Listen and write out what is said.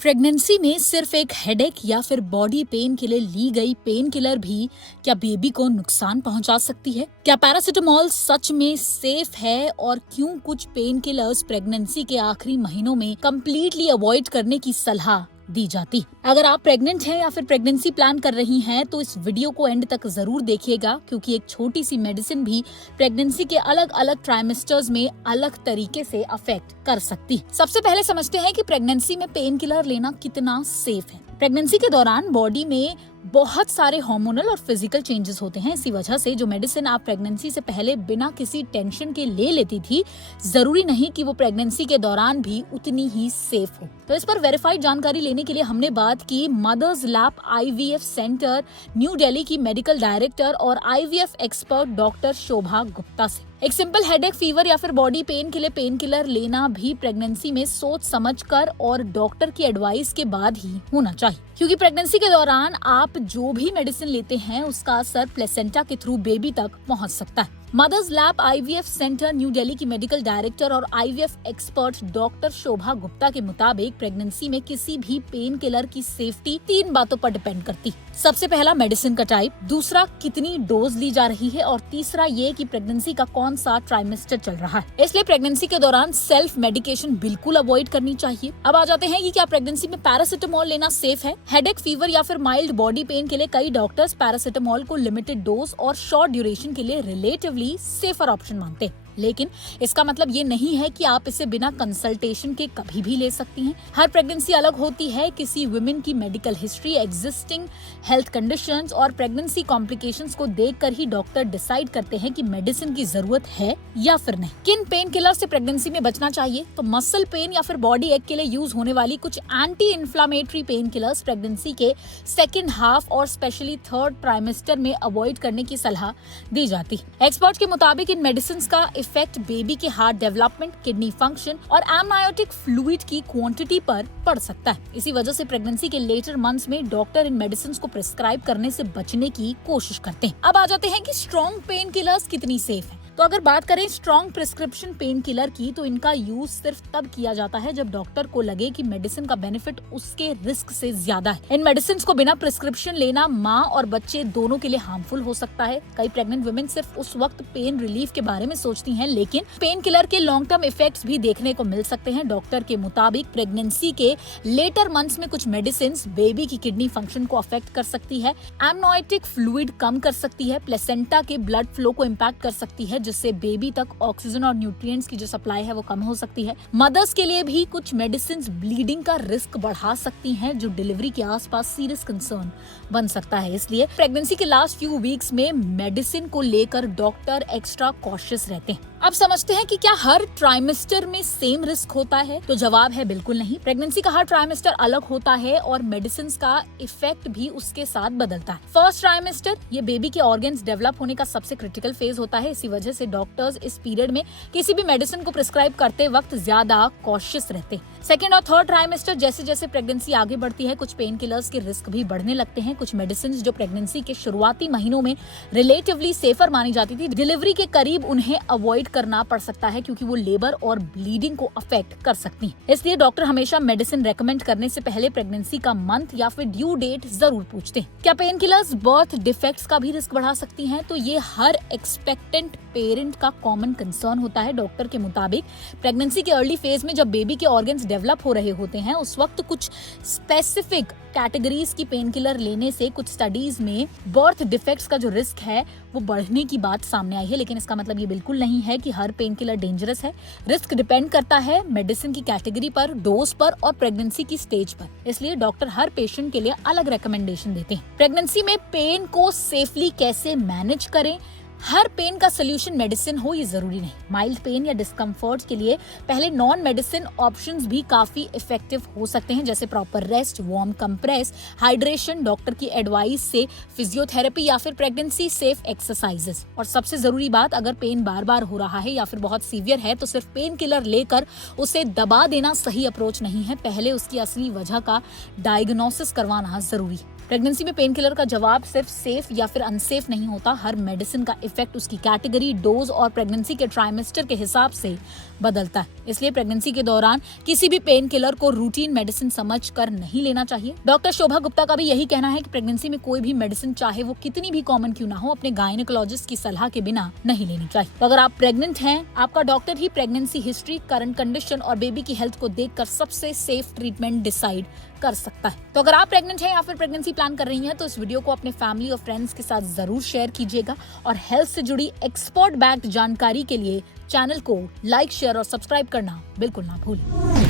Pregnancy में सिर्फ एक हेडेक या फिर बॉडी पेन के लिए ली गई पेन किलर भी क्या बेबी को नुकसान पहुंचा सकती है? क्या पैरासिटामोल सच में सेफ है और क्यों कुछ पेन किलर्स प्रेगनेंसी के आखिरी महीनों में कंप्लीटली अवॉइड करने की सलाह दी जाती? अगर आप प्रेग्नेंट हैं या फिर प्रेगनेंसी प्लान कर रही हैं तो इस वीडियो को एंड तक जरूर देखिएगा, क्योंकि एक छोटी सी मेडिसिन भी प्रेगनेंसी के अलग अलग ट्राइमेस्टर्स में अलग तरीके से अफेक्ट कर सकती। सबसे पहले समझते हैं कि प्रेगनेंसी में पेन किलर लेना कितना सेफ है। प्रेगनेंसी के दौरान बॉडी में बहुत सारे हार्मोनल और फिजिकल चेंजेस होते हैं। इसी वजह से जो मेडिसिन आप प्रेगनेंसी से पहले बिना किसी टेंशन के ले लेती थी, जरूरी नहीं कि वो प्रेगनेंसी के दौरान भी उतनी ही सेफ हो। तो इस पर वेरीफाइड जानकारी लेने के लिए हमने बात की Mother's Lab IVF Centre New Delhi की मेडिकल डायरेक्टर और IVF expert doctor Shobha Gupta से। एक सिंपल हेडेक, फीवर या फिर बॉडी पेन के लिए पेन किलर लेना भी प्रेगनेंसी में सोच समझकर और डॉक्टर की एडवाइस के बाद ही होना चाहिए, क्योंकि प्रेगनेंसी के दौरान आप जो भी मेडिसिन लेते हैं उसका असर प्लेसेंटा के थ्रू बेबी तक पहुंच सकता है। Mother's Lab IVF Centre New Delhi की मेडिकल डायरेक्टर और IVF expert doctor Shobha Gupta के मुताबिक प्रेगनेंसी में किसी भी पेन किलर की सेफ्टी 3 बातों पर डिपेंड करती। सबसे पहला मेडिसिन का टाइप, दूसरा कितनी डोज ली जा रही है और तीसरा ये कि प्रेगनेंसी का कौन सा ट्राइमेस्टर चल रहा है। इसलिए प्रेगनेंसी के दौरान सेल्फ मेडिकेशन बिल्कुल अवॉइड करनी चाहिए। अब आ जाते हैं कि क्या प्रेगनेंसी में पैरासिटामोल लेना सेफ है। हेडेक, फीवर या फिर माइल्ड बॉडी पेन के लिए कई डॉक्टर्स पैरासिटामोल को लिमिटेड डोज और शॉर्ट ड्यूरेशन के लिए रिलेटिवली सेफर ऑप्शन मानते हैं, लेकिन इसका मतलब ये नहीं है कि आप इसे बिना कंसल्टेशन के कभी भी ले सकती हैं। हर प्रेगनेंसी अलग होती है। किसी वुमेन की medical history, existing health conditions और प्रेगनेंसी कॉम्प्लिकेशंस को देखकर ही डॉक्टर डिसाइड करते हैं कि मेडिसिन की जरूरत है या फिर नहीं। किन पेन किलर से प्रेगनेंसी में बचना चाहिए? तो मसल पेन या फिर बॉडी एक के लिए यूज होने वाली कुछ anti inflammatory pain killers pregnancy के सेकेंड हाफ और स्पेशली थर्ड ट्राइमेस्टर में अवॉइड करने की सलाह दी जाती। एक्सपर्ट के मुताबिक इन मेडिसिन का इफेक्ट बेबी के हार्ट डेवलपमेंट, किडनी फंक्शन और एमनायोटिक फ्लूइड की क्वांटिटी पर पड़ सकता है। इसी वजह से प्रेगनेंसी के लेटर मंथ्स में डॉक्टर इन मेडिसिन को प्रिस्क्राइब करने से बचने की कोशिश करते हैं। अब आ जाते हैं कि स्ट्रॉन्ग पेन किलर्स कितनी सेफ है। तो अगर बात करें स्ट्रॉन्ग प्रिस्क्रिप्शन पेन किलर की, तो इनका यूज सिर्फ तब किया जाता है जब डॉक्टर को लगे कि मेडिसिन का बेनिफिट उसके रिस्क से ज्यादा है। इन मेडिसिन को बिना प्रिस्क्रिप्शन लेना माँ और बच्चे दोनों के लिए हार्मफुल हो सकता है। कई प्रेग्नेंट वुमेन सिर्फ उस वक्त पेन रिलीफ के बारे में सोचती हैं, लेकिन पेन किलर के लॉन्ग टर्म इफेक्ट्स भी देखने को मिल सकते हैं। डॉक्टर के मुताबिक प्रेगनेंसी के लेटर मंथ्स में कुछ मेडिसिन बेबी की किडनी फंक्शन को अफेक्ट कर सकती है, एमनायोटिक फ्लूइड कम कर सकती है, प्लेसेंटा के ब्लड फ्लो को इम्पैक्ट कर सकती है, जिससे बेबी तक ऑक्सीजन और न्यूट्रिएंट्स की जो सप्लाई है वो कम हो सकती है। मदर्स के लिए भी कुछ मेडिसिन ब्लीडिंग का रिस्क बढ़ा सकती हैं, जो डिलीवरी के आसपास सीरियस कंसर्न बन सकता है। इसलिए प्रेगनेंसी के लास्ट फ्यू वीक्स में मेडिसिन को लेकर डॉक्टर एक्स्ट्रा कॉशियस रहते हैं। अब समझते हैं कि क्या हर ट्राइमेस्टर में सेम रिस्क होता है? तो जवाब है बिल्कुल नहीं। प्रेगनेंसी का हर ट्राइमेस्टर अलग होता है और मेडिसिन का इफेक्ट भी उसके साथ बदलता है। फर्स्ट ट्राइमेस्टर ये बेबी के ऑर्गन्स डेवलप होने का सबसे क्रिटिकल फेज होता है। इसी वजह से डॉक्टर्स इस पीरियड में किसी भी मेडिसिन को प्रिस्क्राइब करते वक्त ज्यादा कॉशियस रहते हैं। सेकेंड और थर्ड ट्राइमेस्टर जैसे जैसे प्रेगनेंसी आगे बढ़ती है, कुछ पेन किलर्स के रिस्क भी बढ़ने लगते हैं। कुछ मेडिसिन जो प्रेगनेंसी के शुरुआती महीनों में रिलेटिवली सेफर मानी जाती थी, डिलीवरी के करीब उन्हें अवॉइड करना पड़ सकता है, क्योंकि वो लेबर और ब्लीडिंग को अफेक्ट कर सकती हैं। इसलिए डॉक्टर हमेशा मेडिसिन रेकमेंड करने से पहले प्रेगनेंसी का मंथ या फिर ड्यू डेट जरूर पूछते हैं। क्या पेन किलर्स बर्थ डिफेक्ट्स का भी रिस्क बढ़ा सकती हैं? तो ये हर एक्सपेक्टेंट पेरेंट का कॉमन कंसर्न होता है। डॉक्टर के मुताबिक प्रेगनेंसी के अर्ली फेज में जब बेबी के ऑर्गन्स डेवलप हो रहे होते हैं, उस वक्त कुछ स्पेसिफिक कैटेगरीज की पेन किलर लेने से कुछ स्टडीज में बर्थ डिफेक्ट्स का जो रिस्क है वो बढ़ने की बात सामने आई है। लेकिन इसका मतलब ये बिल्कुल नहीं है कि हर पेन किलर डेंजरस है। रिस्क डिपेंड करता है मेडिसिन की कैटेगरी पर, डोज पर और प्रेगनेंसी की स्टेज पर। इसलिए डॉक्टर हर पेशेंट के लिए अलग रिकमेंडेशन देते हैं। प्रेगनेंसी में पेन को सेफली कैसे मैनेज करें? हर पेन का सोल्यूशन मेडिसिन हो ये जरूरी नहीं। माइल्ड पेन या डिस्कम्फर्ट के लिए पहले नॉन मेडिसिन ऑप्शंस भी काफी इफेक्टिव हो सकते हैं, जैसे proper rest, warm compress, hydration, doctor की एडवाइस से फिजियोथेरेपी या फिर प्रेगनेंसी सेफ एक्सरसाइजेस। और सबसे जरूरी बात, अगर पेन बार बार हो रहा है या फिर बहुत सीवियर है तो सिर्फ पेन किलर लेकर उसे दबा देना सही अप्रोच नहीं है। पहले उसकी असली वजह का डायग्नोसिस करवाना जरूरी है। प्रेगनेंसी में पेन किलर का जवाब सिर्फ सेफ या फिर अनसेफ नहीं होता। हर मेडिसिन का इफेक्ट उसकी कैटेगरी, डोज और प्रेगनेंसी के ट्राइमेस्टर के हिसाब से बदलता है। इसलिए प्रेगनेंसी के दौरान किसी भी पेन किलर को रूटीन मेडिसिन समझकर नहीं लेना चाहिए। डॉक्टर शोभा गुप्ता का भी यही कहना है कि प्रेगनेंसी में कोई भी मेडिसिन, चाहे वो कितनी भी कॉमन क्यों ना हो, अपने गायनेकोलॉजिस्ट की सलाह के बिना नहीं लेनी चाहिए। तो अगर आप प्रेग्नेंट हैं, आपका डॉक्टर ही प्रेगनेंसी हिस्ट्री, करंट कंडीशन और बेबी की हेल्थ को देखकर सबसे सेफ ट्रीटमेंट डिसाइड कर सकता है। तो अगर आप प्रेग्नेंट हैं या फिर प्रेगनेंसी प्लान कर रही हैं तो इस वीडियो को अपने फैमिली और फ्रेंड्स के साथ जरूर शेयर कीजिएगा और हेल्थ से जुड़ी एक्सपर्ट बैक्ड जानकारी के लिए चैनल को लाइक, शेयर और सब्सक्राइब करना बिल्कुल ना भूलें।